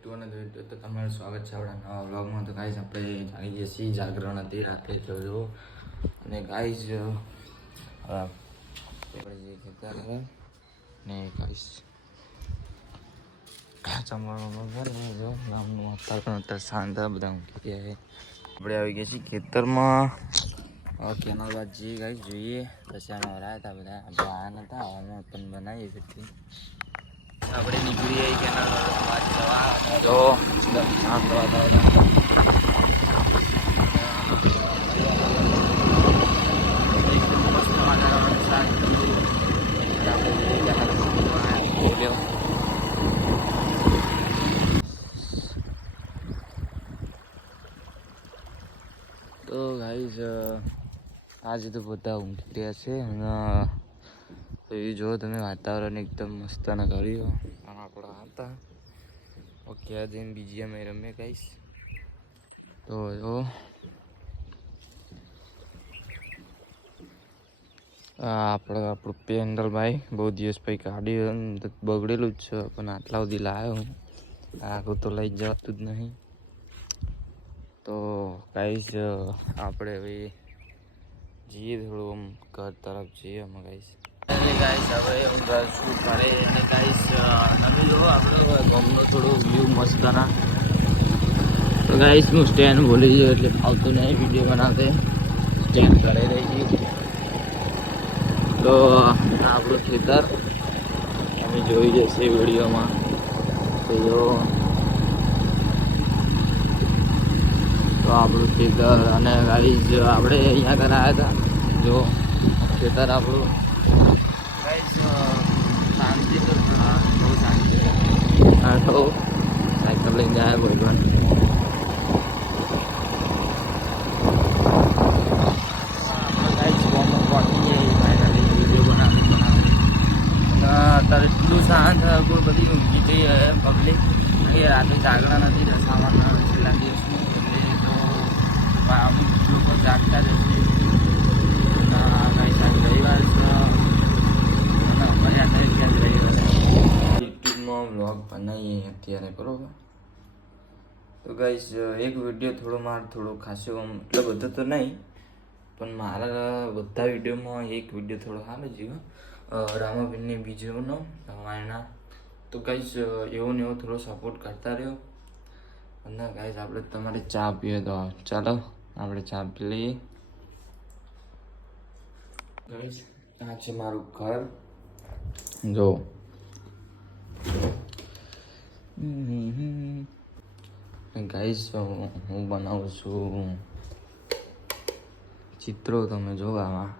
તો તમારું સ્વાગત છે આપણા નવા વ્લોગમાં. તો ગાઈઝ આપણે જાણી જઈએ છીએ જાગરણ હતી રાત્રે જોયો અને ગાઈઝ ખેતર ને ગાઈઝ ગામનું અત્યારે શાંત બધા ઊંઘી ગયા છે. આપણે આવી ગયા છીએ ખેતરમાં. કેનાલ બાદ જઈએ ગાઈઝ જોઈએ. દશિયામાં વરાયા હતા બધા આપણે આવ્યા નતા હવામાં પણ બનાવીએ છીએ. આપણે નીકળી આવી કેનાલ બાદ જવા જો શાંત વાતાવરણ. તો ગાઈઝ આજે તો બધા ઊંઘી રહ્યા છે અને એ જો તમે વાતાવરણ એકદમ મસ્ત ને કર્યું. આપણા હતા ઓકે જઈને બીજી અમે રમીએ ગાઈઝ. તો જો આપણું પેન્ડલ ભાઈ બહુ દિવસ પછી કાઢ્યું બગડેલું જ છે પણ આટલા સુધી લાવ્યો હું. આખું તો લઈ જવાતું જ નહીં. તો ગાઈઝ આપણે હવે જઈએ થોડું આમ ઘર તરફ જઈએ અમે ગાઈઝ. ગાઈઝ હવે હું ઘર શું કરે અને ગાઈઝ તમે જો આપણો ગામનો થોડો વ્યૂ મસ્ત ના. તો ગાઈઝ હું સ્ટેન્ડ ભૂલી ગયો એટલે ફાવતું નહીં વિડીયો બનાવતે. સ્ટેન્ડ કરે રહી ગઈ. તો આપણું ખેતર તમે જોઈ જશે વિડીયોમાં. તો જો તો આપણું ખેતર અને ગાઈઝ આપણે અહીંયા કરાયા હતા. જો ખેતર આપણું ગાઈઝ શાંતિ તો બહુ શાંતિ. હા તો સાયકલ લઈને જાય કોઈ પણ. અત્યારે એટલું શાંત કોઈ બધી ઊંઘી ગઈ પબ્લિક કે રાત્રે જાગરણ નથી દશામાં છેલ્લા દિવસનું એટલે તો અમુક લોકો જાગતા જ હશે. રવિવાર યુટ્યુબમાં વ્લોગ બનાવીએ અત્યારે બરોબર. તો ગાઈઝ એક વિડીયો થોડો મારે થોડો ખાસો આમ એટલે બધો તો નહીં પણ મારા બધા વિડીયોમાં એક વિડીયો થોડો સારો જીવો રામાબેનની બીજોનો રામાયણના. તો ગાઈઝ એવો ને એવો થોડો સપોર્ટ કરતા રહ્યો. અને ગાઈઝ આપણે તમારે ચા પીએ તો ચાલો આપણે ચા પી લઈએ. ગાઈઝ આ છે મારું ઘર જો. ગાઈઝ હું બનાવું છું ચિત્રો. તમે જો આમાં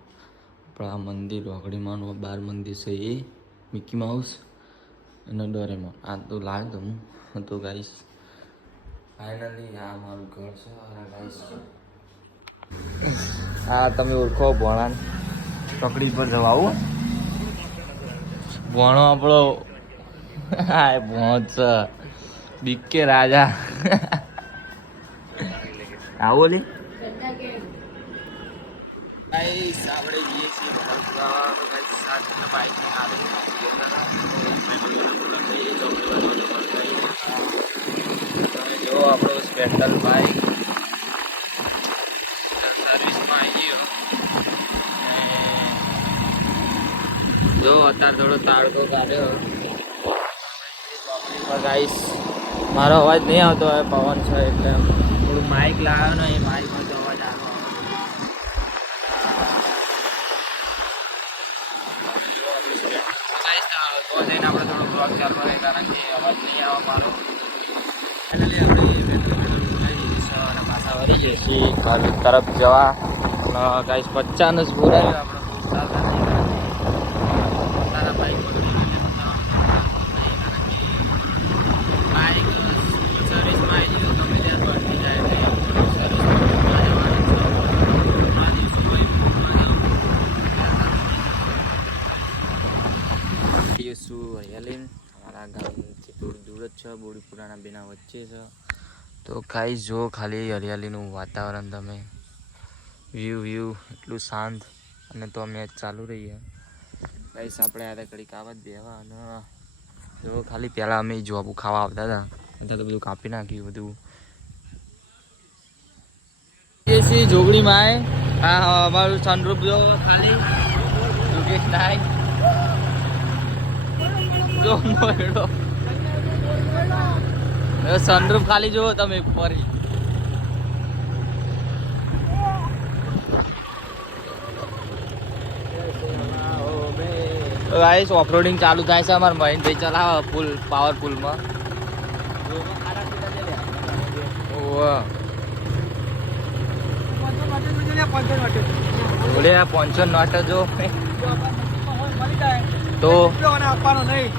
આપણા મંદિર વાઘડીમાંનું 12 મંદિર છે એ મિકી માઉસ અને ડોરેમોન. આ તો લાવ્યો તો હું તો ગાઈઝ ફાઇનલી આ મારું ઘર છે. ગાઈઝ હા તમે ઓળખો ભણાને પકડી પર જવા આવું. ભણો આપણો હા ભોંચ છે બીકે રાજા. આવો લે ગાઈસ આપણે જઈએ છીએ જો આપણો સ્પેન્ડલ બાઈક સર્વિસમાં આવી ગયો. જો અત્યારે થોડો તાળકો કાઢ્યો ગાઈસ. મારો અવાજ નહીં આવતો હવે પવન છે એટલે થોડું માઇક લાવ્યો ને એ માઇકમાં તો અવાજ આવ્યો. તો જઈને આપણે થોડો બ્લોગ ચાલુ રહે કારણ કે અવાજ નહીં આવે મારો. ફાઇનલી આપણે પાછા વળી જઈએ છીએ ઘર તરફ જવા. ગાઈસ 50 જ બોલાવ્યો આપણે બહુ ચાલતા નહીં પોતાના બાઈક બાઈક સર્વિસમાં આવી ગયો ગમે ત્યાં ભરતી જાય શું હરિયાલીન અમારા ગામથી થોડું દૂર જ છે. બોડીપુરાના બેના વચ્ચે છે. તો ગાઈસ જો ખાલી હરિયાલીનું વાતાવરણ તમે વ્યૂ એટલું શાંત. અને તો મેચ ચાલુ રહી છે ગાઈસ. આપણે યારે ઘડીક આવા જ બેવા અને જો ખાલી પહેલાં અમે જોબું ખાવા આવતા હતા એટલે તો બધું કાપી નાખ્યું બધું. એસી જોગડી માં હા અમારું સનરૂફ જો ખાલી યોગેશ નાય જો મોડો સનરૂફ ખાલી જુઓ તમે ફરી. ગાઈસ ઓફરોડિંગ ચાલુ થાય છે અમાર મહેનભાઈ ચલાવે ફૂલ પાવરફુલ માં. બોલે 500 નોટ જો તો આપવાનો નહીં.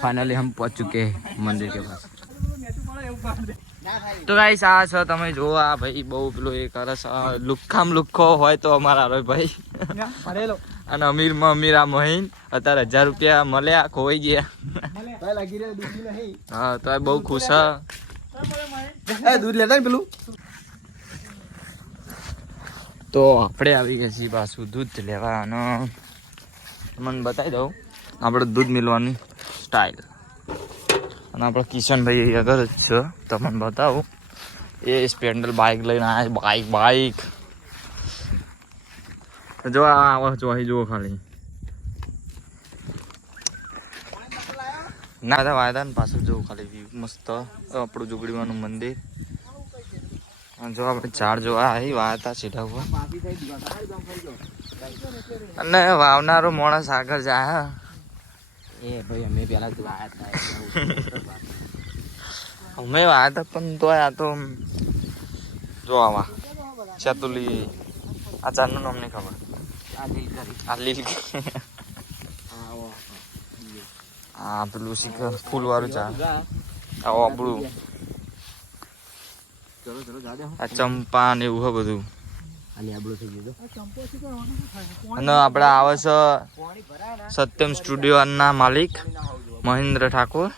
फाइनली हम पहुंच चुके हैं मंदिर के पास. તો ગાઈસ આ છો તમે જો આ ભાઈ બહુ પેલો એ કરે છે લુખ્ખામ લુખ્ખો હોય તો અમારા રે ભાઈ અને અમીર માં અમીર આ મહીન અત્યારે 1000 રૂપિયા મળ્યા ખોઈ ગયા. હા તો બહુ ખુશ છે. દૂધ લેતા પેલું તો આપણે આવી ગયા છીએ પાછું દૂધ લેવા અને મને બતાવી દઉં આપણે દૂધ મિલવાની સ્ટાઇલ. અને આપણે કિશનભાઈ આગળ જ છે તમને બતાવું. એ સ્પેન્ડલ બાઇક લઈને આવ્યા. બાઇક જો આવે જો અહીં જુઓ ખાલી ના વાયદા ને પાછું જવું ખાલી વ્યૂ મસ્ત આપણું જોગડીવાનું મંદિર. જો આપણે ઝાડ જોવા આવી વાતા સીધા ઉપર અને વાવનારો માણસ આગળ જાય. એ ભાઈ અમે પેલા તો અમે વાયા હતા પણ તો આ તો જો આવા ચતુલી આ ચારનું નામ નહીં ખબર. આ લીલગરી હા પેલું શિખર ફૂલ વાળું ચા આવો આપણું આ ચંપા ને એવું હોય બધું. અને આપણે આવે છે સત્યમ સ્ટુડિયો ના માલિક મહેન્દ્ર ઠાકોર.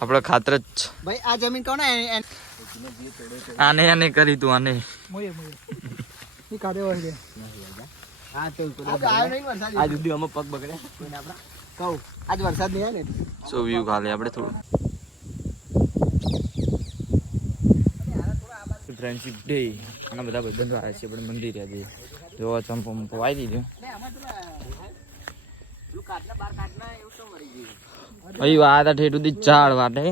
આપણે ખાતર જ ભાઈ આ જમીન કોને આને કરી તું આને પગ બગડે આજ વરસાદ નહીં ને સો વ્યૂ ખાલી આપણે થોડું ફ્રેન્ડશિપ ડે અને બધા બધા આવે છે આપણે મંદિર આજે જોવા ચંપો મંપો આવી દીધું. અહીં વાત ઠેઠ સુધી ચાળ વાટે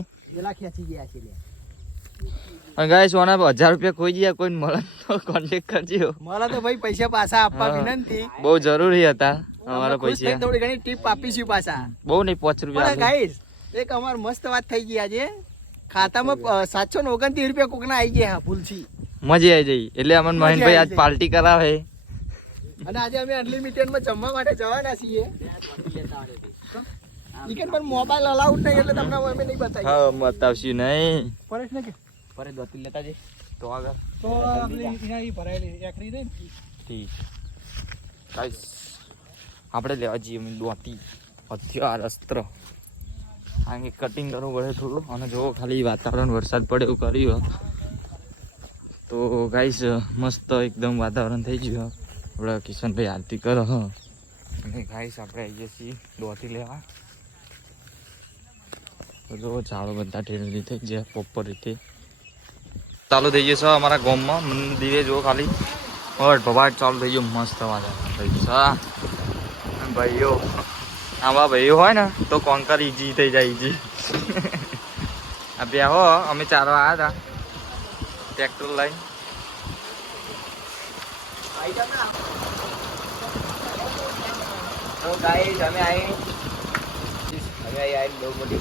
ગાય સોના 1000 રૂપિયા કોઈ ગયા કોઈ મળે તો કોન્ટેક્ટ કરજો. મળે તો ભાઈ પૈસા પાછા આપવા વિનંતી બહુ જરૂરી હતા અમારા પૈસા. થોડી ઘણી ટીપ આપીશું પાછા બહુ નહીં 5 રૂપિયા. ગાઈસ એક અમાર મસ્ત વાત થઈ ગઈ આજે ખાતામાં 729 રૂપિયા કોકના આવી ગયા ભૂલથી મજા આવી જઈ એટલે અમન મહેનભાઈ આજ પાર્ટી કરાવે. અને આજે અમે અનલિમિટેડ માં જમવા માટે જવાના છીએ. ટિકિટ પર મોબાઈલ અલાઉડ નહીં એટલે તમને અમે નહીં બતાવીએ. હા બતાવશું નહીં પરેશ ને કે પરેશ દોતી લેતા જે તો આગળ તો આપણી ઇનાઈ ભરાયેલી એકરી દે ઠીક ગાઈસ આપણે લેવા જઈએ અમે દોતી હથિયાર અસ્ત્ર આગે કટિંગ કરવું પડે થોડું. અને જો ખાલી વાતાવરણ વરસાદ પડે એવું કર્યું તો ગાઈસ મસ્ત એકદમ વાતાવરણ થઈ ગયું. આપણે કિશનભાઈ આરતી કરો અને ગાઈસ આપણે આવીએ છીએ દોતી લેવા. તો જો ઝાડો બધા ઠેરથી થઈ ગયા પ્રોપર રીતે ચાલુ થઈ જશે અમારા ગામમાં મંદિરે. જો ખાલી ભવાટ ચાલુ થઈ ગયો મસ્ત વાતાવરણ થઈ ગયું. ભાઈઓ આવા ભાઈઓ હોય ને તો કોંકર ઈજી થઈ જાય ઈજી. આ બે હો અમે ચારવા આવ્યા હતા ટ્રેક્ટર લઈને. તો ગાઈસ અમે આવી બહુ મોટી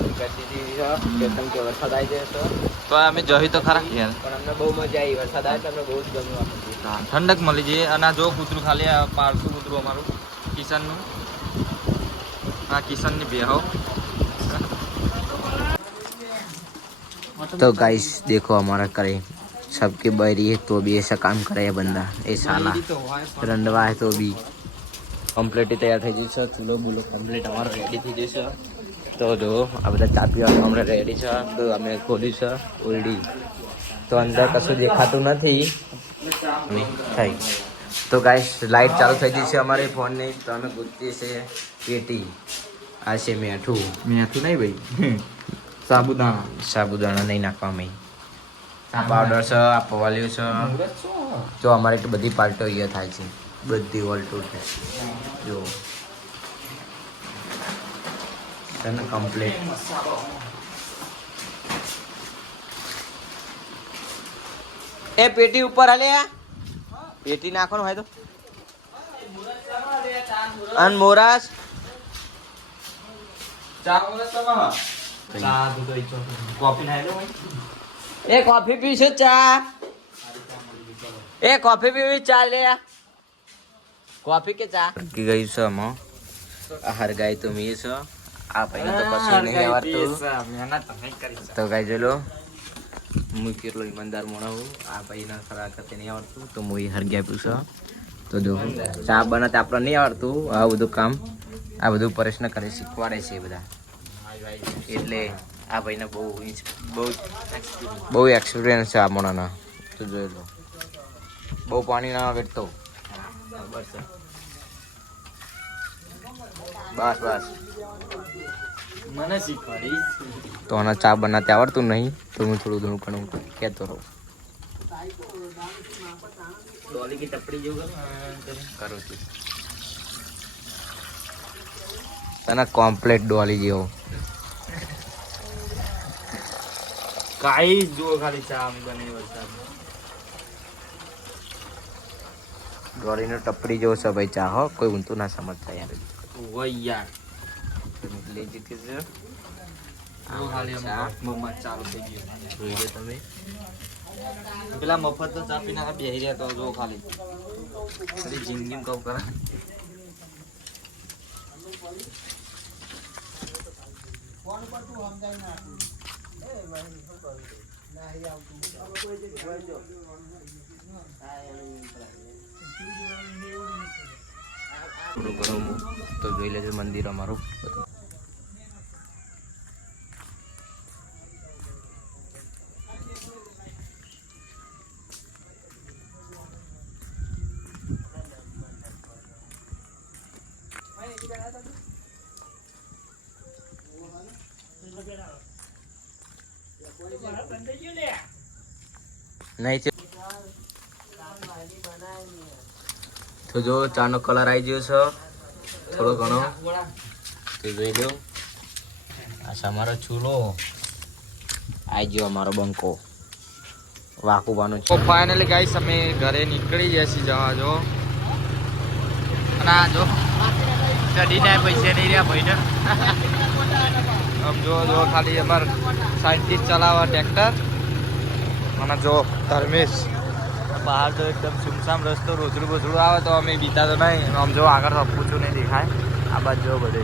વરસાદ આવી જાય તો અમે જઈ તો ખરા યાર પણ અમને બહુ મજા આવી. વરસાદ આવે તો અમને બહુ જ ગમ્યું. ઠંડક મળી જઈએ. અને જો કૂતરું ખાલી પાળતું કૂતરું અમારું કિશનનું. હા કિશનની બેહો. तो गाइस देखो हमारा करे सबकी बैरी है तो भी ऐसा काम करे बंदा એ સાલા રંડવા है तो भी કમ્પ્લીટ તૈયાર થઈ જશે ચૂલો બુલો કમ્પ્લીટ અમારો રેડી થઈ જશે તો જો આ બધા ચા પીવાનું હમણાં રેડી છે તો અમે ખોલ્યું છે ઓલડી તો અંદર કશું દેખાતું નથી થઈ તો ગાઈસ લાઈટ ચાલુ થઈ ગઈ છે અમારે ફોનની તો અમે ગુજતી છે પેટી આ છે મેઠું નહીં ભાઈ સાબુદાણા નહીં નાખવા મેં પાવડર છે આ પવાલ્યું છે જો અમારે એટલી બધી પાર્ટીઓ અહીંયા થાય છે બધી ઓલ ટોટલ જો તને કમ્પ્લીટ એ પેટી ઉપર હાલે પેટી નાખવાનું હોય તો અન મોરાસ એ કોફી પીશું ચા એ કોફી પીવી ચા લે કોફી કે ચા કે ગઈ છે મો આહાર ગાય તો મી છે આ ભાઈને તો કશું નહીં આવડતું તો ગાય જોલો હું કેટલો ઈમાનદાર મોણો હું આ ભાઈના ખરા કરતે નહીં આવડતું તો હું હર ગયા પીશું તો જો ચા બનાવતા આપણે નહીં આવડતું આ બધું કામ આ બધું પ્રશ્ન કરે શીખવાડે છે બધા એટલે આ ભાઈને બહુ એક્સપિરિયન્સ છે આ મોણાના તો જોઈ લો બહુ પાણી ના વેઠતો બસ બસ મને શીખવાડી તો આના ચા બનાવતા આવડતું નહીં તો હું થોડું ઘણું ઘણું કહેતો રહું ડોલી की टपड़ी જેવું કરું છું તને કોમ્પ્લેટ ડોલી જેવો કાઈ જો ખાલી ચા આમ બને વરસાદ ડોલીનો ટપડી જેવો છે ભાઈ ચા હો કોઈ ઊંધું ના સમજતા યાર ઓય યાર લઈ જતી છે ખાલી મમ્મા ચાલુ થઈ ગયું જોઈ લો તમે પેલા મફત તો ચા પીના બેહી રહ્યા તો જો ખાલી જિંદગી કહું કરા થોડું ઘણું તો જોઈ લેજો મંદિર અમારું બધું નહીં છે તો જો ચાનો કલર આવી ગયો છે થોડો ઘણો તો જોઈ લો આ છે અમારો ચૂલો આવી ગયો અમારો બંકો વાકુવાનો તો ફાઇનલી ગાઈસ અમે ઘરે નીકળી ગયા છીએ જવા જો અને આ જો સ્ટડી ટાઈમ પૈસા નહીં રહ્યા ભાઈને આમ જો ખાલી અમાર સાયન્ટિસ્ટ ચલાવવા ટ્રેક્ટર અને જો ધર્મેશ બહાર તો એકદમ સુમસામ રસ્તો રોજડું બોજડું આવે તો અમે બીતા તો નહીં આમ જો આગળ પૂછું નહીં દેખાય આ બાજુ જો બધે